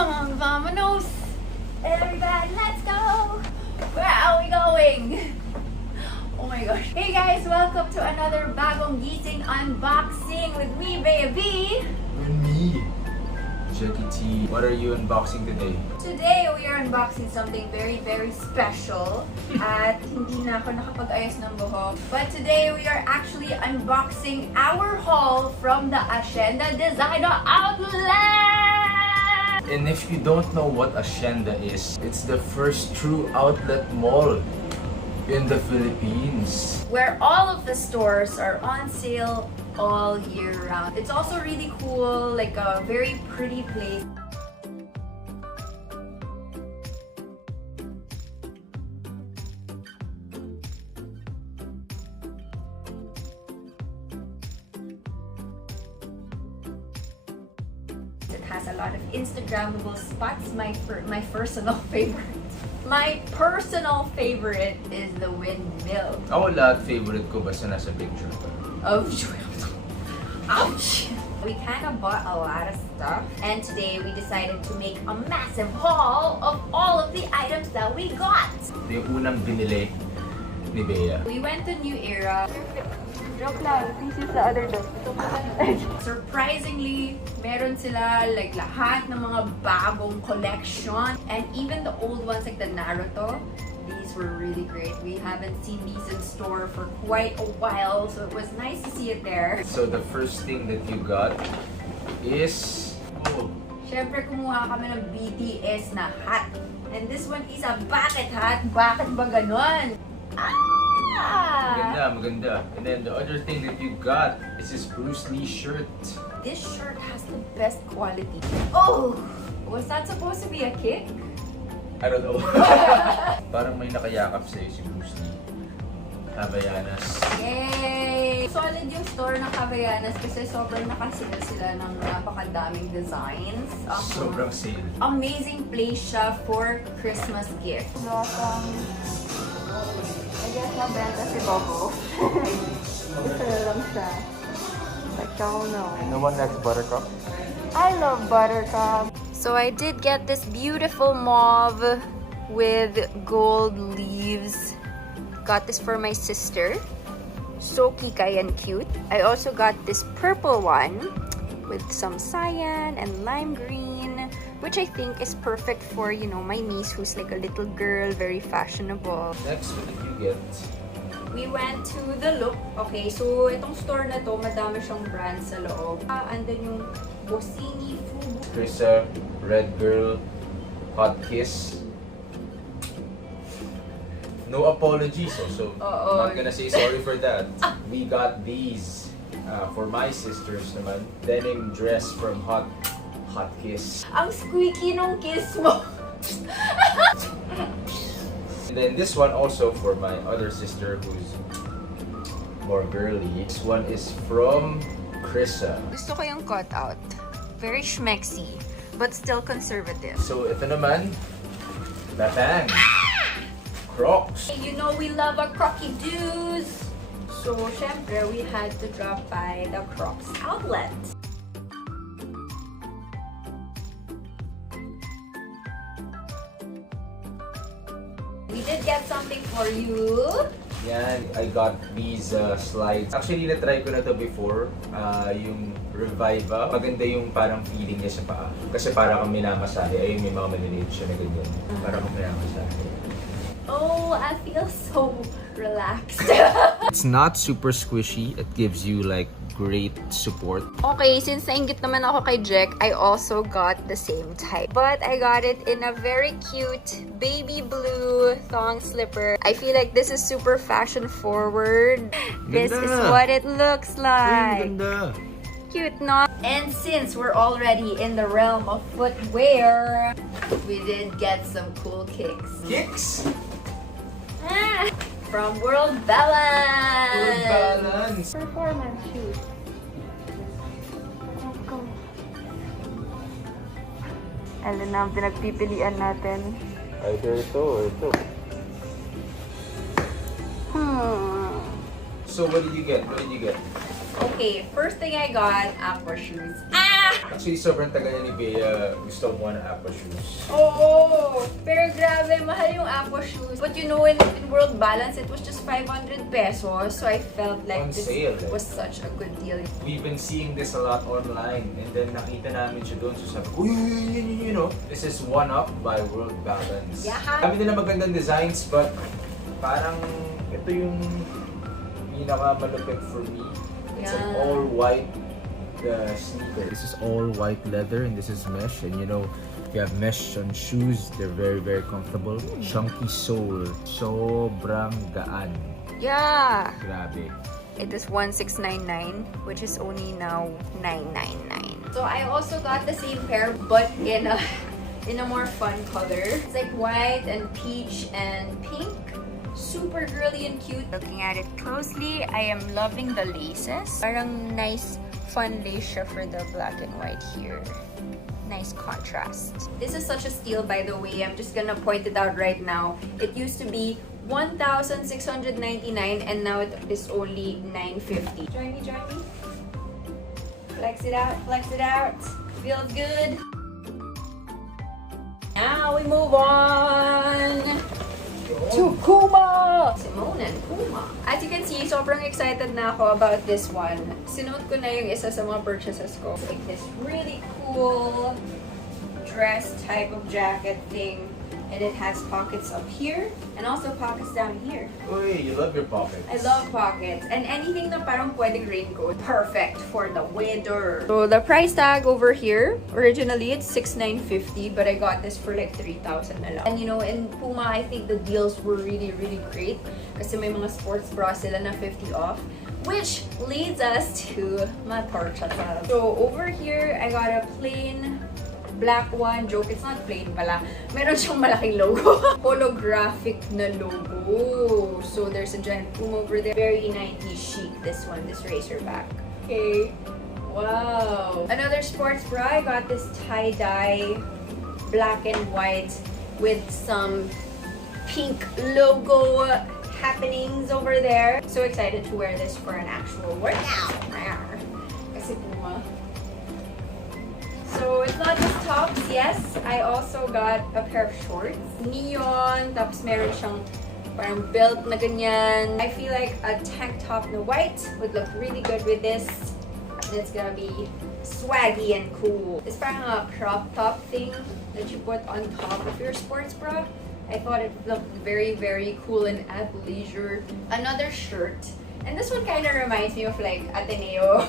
Come on, vamonos! Everybody, let's go! Where are we going? Oh my gosh. Hey guys, welcome to another Bagong Gising unboxing with me, baby! With me, Jackie T. What are you unboxing today? Today, we are unboxing something very, very special. At hindi na ako nakapag-ayos ng buhok. But today, we are actually unboxing our haul from the Acienda Designer Outlet! And if you don't know what Ashanda is, it's the first true outlet mall in the Philippines. Where all of the stores are on sale all year round. It's also really cool, like a very pretty place. It has a lot of Instagrammable spots. My personal favorite. My personal favorite is the windmill. Ako lahat favorite ko basta nasa picture ko. Oh, ouch! We kind of bought a lot of stuff, and today we decided to make a massive haul of all of the items that we got. Ito yung unang binili ni Bea. We went to New Era. Joke lang, this is the other dog. Surprisingly, meron sila like lahat ng mga bagong collection, and even the old ones like the Naruto. These were really great. We haven't seen these in store for quite a while, so it was nice to see it there. So the first thing that you got is... Oh, Siyempre, kumuha kami ng BTS na hat. And this one is a bucket hat. Bakit ba ganon? maganda, maganda. And then the other thing that you got is this Bruce Lee shirt. This shirt has the best quality. Oh! Was that supposed to be a kick? I don't know. Parang may nakayakap sa'yo si Bruce Lee. Havaianas. Yay! Solid yung store ng Havaianas kasi sobrang nakasale sila ng napakadaming designs. Sobrang sale. Amazing place siya for Christmas gift. I guess nabenta si Bobo. Gusto na lang siya. Like, y'all know. No one likes buttercup? I love Buttercup. So I did get this beautiful mauve with gold leaves. Got this for my sister. So kikay and cute. I also got this purple one with some cyan and lime green, which I think is perfect for, you know, my niece who's like a little girl, very fashionable. Next, what did you get? We went to the Look. Okay, so itong store na to, madami siyang brands sa loob. Andun yung Bossini Fubu. Krisa, Red Girl, Hot Kiss. No apologies, so I'm not gonna say sorry for that. We got these for my sisters naman. Denim dress from Hot Kiss. Ang squeaky nung kiss mo. And then this one also for my other sister who's more girly. This one is from Krisa. Gusto ko yung cutout. Very schmexy, but still conservative. So ito naman, Batang. Crocs. You know we love our crocky dudes. So, syempre, we had to drop by the Crocs outlet. We did get something for you. Yan, I got these slides. Actually, na-try ko na to before. Yung Reviva. Maganda yung parang feeling niya sa paa. Kasi para kang minamasahe. Ayun, may mga maliliit siya na ganyan. Para kang minamasahe. Oh, I feel so relaxed. It's not super squishy. It gives you like great support. Okay, since nainggit naman ako kay Jack, I also got the same type. But I got it in a very cute baby blue thong slipper. I feel like this is super fashion forward. This is what it looks like. Ganda. Cute, no? And since we're already in the realm of footwear, we did get some cool kicks. Kicks? From World Balance! Good balance! Performance shoes. Let's go. Alam na ang pinagpipilian natin. Either ito or ito. So what did you get? What did you get? Okay, first thing I got, aqua shoes. Actually, sobrang tagal ni Bea. Gusto mo ng Apple shoes. Oo! Pero grabe, mahal yung Aqua shoes. But you know, in World Balance, it was just 500 pesos. So I felt like On this sale, was such a good deal. We've been seeing this a lot online. And then nakita namin siya doon. So sabi ko, uy, you know, this is One Up by World Balance. Yeah. Sabi nila magandang designs, but parang ito yung pinaka-malupit for me. It's an all-white sneaker. This is all-white leather and this is mesh. And you know, if you have mesh on shoes, they're very, very comfortable. Chunky sole. Sobrang gaan. Yeah! Grabe. It is 1699, which is only now 999. So I also got the same pair, but in a more fun color. It's like white and peach and pink. Super girly and cute. Looking at it closely, I am loving the laces. Parang nice, fun lace siya for the black and white here. Nice contrast. This is such a steal, by the way. I'm just gonna point it out right now. It used to be 1,699 and now it is only 950. Join me, join me. Flex it out, flex it out. Feels good. Now we move on to Puma! Simone and Puma. As you can see, sobrang excited na ako about this one. Sinuot ko na yung isa sa mga purchases ko. It's like this really cool dress type of jacket thing. And it has pockets up here and also pockets down here. Uy, you love your pockets. I love pockets. And anything na parang pwedeng raincoat. Perfect for the weather. So the price tag over here, originally it's 6,950, but I got this for like 3,000 na lang. And you know, in Puma, I think the deals were really, really great. Kasi may mga sports bra sila na 50 off. Which leads us to my purchase. So over here, I got a plain black one. Joke, it's not plain pala. Meron siyang malaking logo. Holographic na logo. So there's a giant Puma over there. Very 90s chic, this one, this racerback. Okay. Wow. Another sports bra. I got this tie-dye black and white with some pink logo happenings over there. So excited to wear this for an actual workout. Kasi Puma. So it's not just tops, yes. I also got a pair of shorts. Neon, tapos meron siyang parang belt na ganyan. I feel like a tank top na white would look really good with this. And it's gonna be swaggy and cool. It's parang a crop top thing that you put on top of your sports bra. I thought it looked very, very cool and athleisure. Another shirt. And this one kind of reminds me of like Ateneo.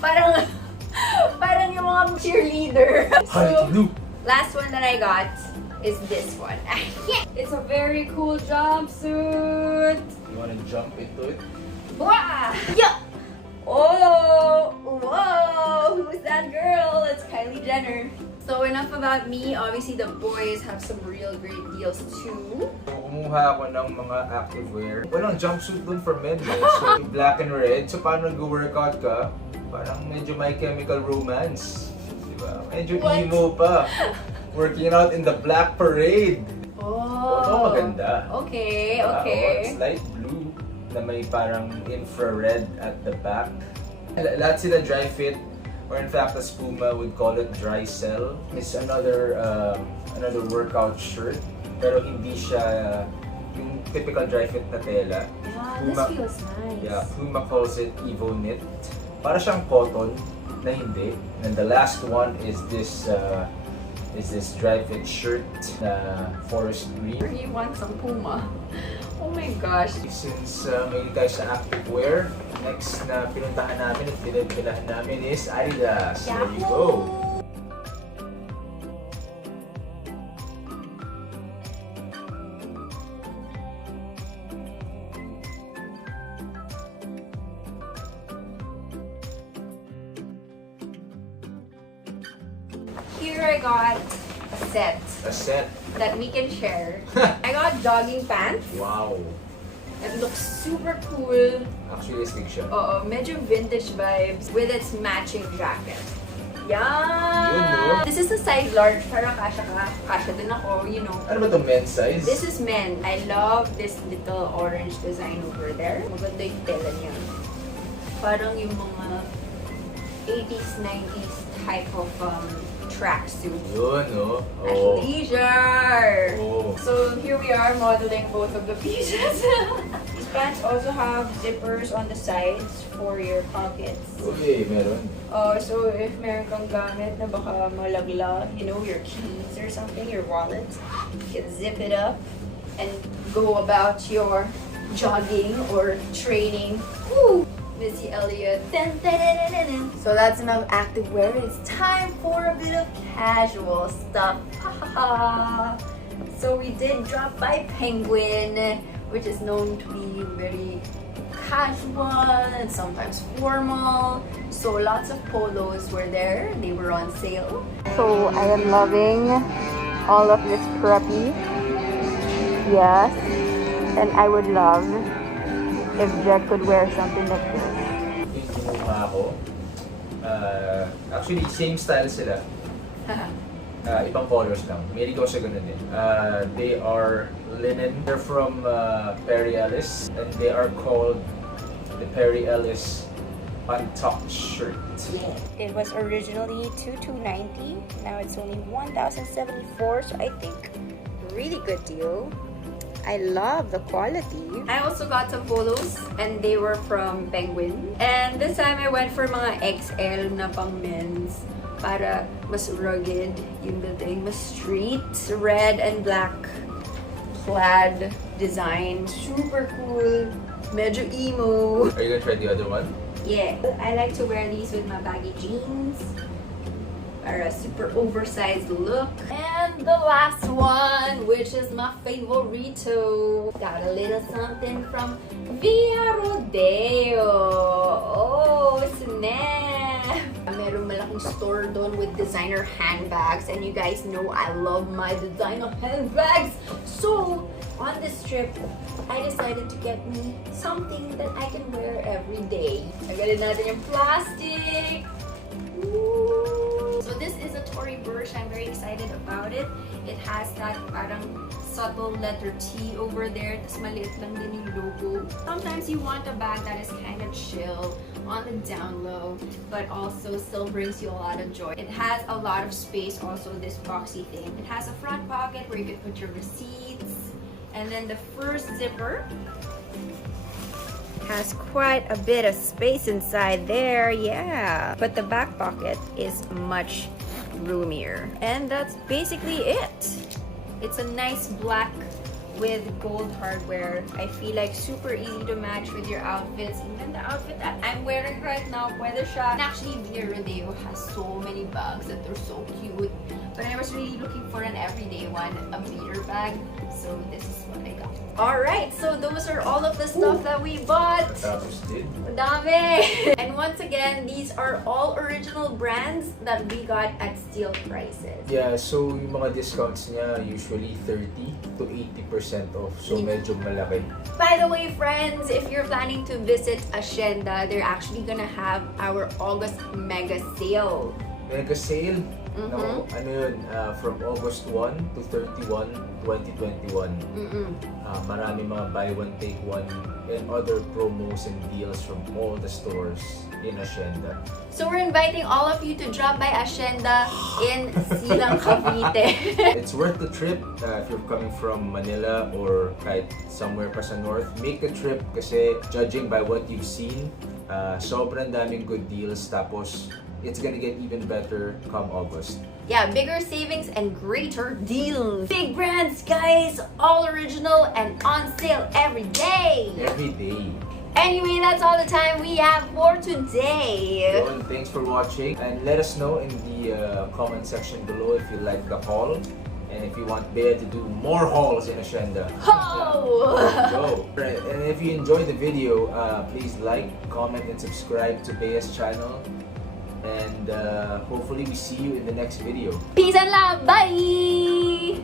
Parang yung mga cheerleader. So, last one that I got is this one. It's a very cool jumpsuit. You wanna jump into it? Wow! Yeah! Oh! Whoa! Who's that girl? It's Kylie Jenner. So enough about me. Obviously, the boys have some real great deals too. So, kumuha ako ng mga activewear. Walang jumpsuit dun for men. So, black and red. So, paano nag-workout ka? Parang medyo My Chemical Romance. Diba? Medyo emo pa. Working out in the black parade. Oh! Ito maganda. Okay, Diba? okay. It's light blue na may parang infrared at the back. Lahat sila dry fit. Or in fact, as Puma would call it dry cell. It's another workout shirt. Pero hindi siya yung typical dry fit na tela. Wow, Puma, this feels nice. Yeah, Puma calls it Evo Knit. Para siyang cotton na hindi. And the last one is this dry fit shirt na forest green. You want some Puma? Oh my gosh. Since may tayo sa activewear, next na pinuntahan namin at pinagpilahan namin is Adidas. There you go. Here I got a set A set. that we can share. I got jogging pants. Wow. It looks super cool. Actually, stick siya. Medyo vintage vibes with its matching jacket. Yun, no? This is a size large. Parang kasha din ako, you know. Ano ba itong men's size? This is men. I love this little orange design over there. Maganda yung tela niya. Parang yung mga 80s, 90s type of tracksuit. Yun, no? Oh. Athleisure! Oh. So here we are modeling both of the pieces. These pants also have zippers on the sides for your pockets. Uy, meron. So if meron kang gamit na baka malaglag, you know, your keys or something, your wallet, you can zip it up and go about your jogging or training. Woo! Missy Elliott. Dun, dun, dun, dun, dun, dun. So that's enough activewear. It's time for a bit of casual stuff. So we did drop by Penguin, which is known to be very casual and sometimes formal. So lots of polos were there. They were on sale. So I am loving all of this preppy. Yes. And I would love if Jack could wear something like this. Yung kinuha ko, actually, same style sila. Ibang colors lang. May ko siya ganun din. They are linen. They're from Perry Ellis. And they are called the Perry Ellis Untucked Shirt. Yeah. It was originally $2,290. Now it's only $1,074. So I think really good deal. I love the quality. I also got some polos and they were from Penguin. And this time I went for mga XL na pang men's para mas rugged yung dating, mas street, red and black plaid design. Super cool. Medyo emo. Are you gonna try the other one? Yeah. I like to wear these with my baggy jeans. Or a super oversized look. And the last one, which is my favorito. Got a little something from Via Rodeo. Oh, snap! Meron malaking store doon with designer handbags. And you guys know I love my designer handbags. So, on this trip, I decided to get me something that I can wear every day. Tagalin natin yung plastic. Ooh. So this is a Tory Burch. I'm very excited about it. It has that parang subtle letter T over there. Tas maliit lang din yung logo. Sometimes you want a bag that is kind of chill, on the down low, but also still brings you a lot of joy. It has a lot of space also, this boxy thing. It has a front pocket where you can put your receipts. And then the first zipper has quite a bit of space inside there, yeah. But the back pocket is much roomier. And that's basically it. It's a nice black with gold hardware. I feel like super easy to match with your outfits. Even the outfit that I'm wearing right now, pwede siya. And actually, Via Rodeo has so many bags that they're so cute. But I was really looking for an everyday one, a beater bag. So this is what I got. Alright, so those are all of the stuff that we bought. Tapos din. Dami! And once again, these are all original brands that we got at steal prices. Yeah, so yung mga discounts niya usually 30 to 80% off. So medyo malaki. By the way, friends, if you're planning to visit Acienda, they're actually gonna have our August mega sale. Mega sale? No, ano yun, from August 1 to 31, 2021. Marami mga buy one, take one, and other promos and deals from all the stores in Ashanda. So we're inviting all of you to drop by Ashanda in Silang, Cavite. It's worth the trip if you're coming from Manila or kahit somewhere pa sa north. Make the trip kasi judging by what you've seen, sobrang daming good deals, tapos it's gonna get even better come August. Yeah, bigger savings and greater deals. Big brands, guys, all original and on sale every day. Every day. Anyway, that's all the time we have for today. So, and thanks for watching, and let us know in the comment section below if you like the haul and if you want Bea to do more hauls in Ashanda. Ho! Go! Right, and if you enjoyed the video, please like, comment, and subscribe to Bea's channel. And hopefully we see you in the next video. Peace and love. Bye!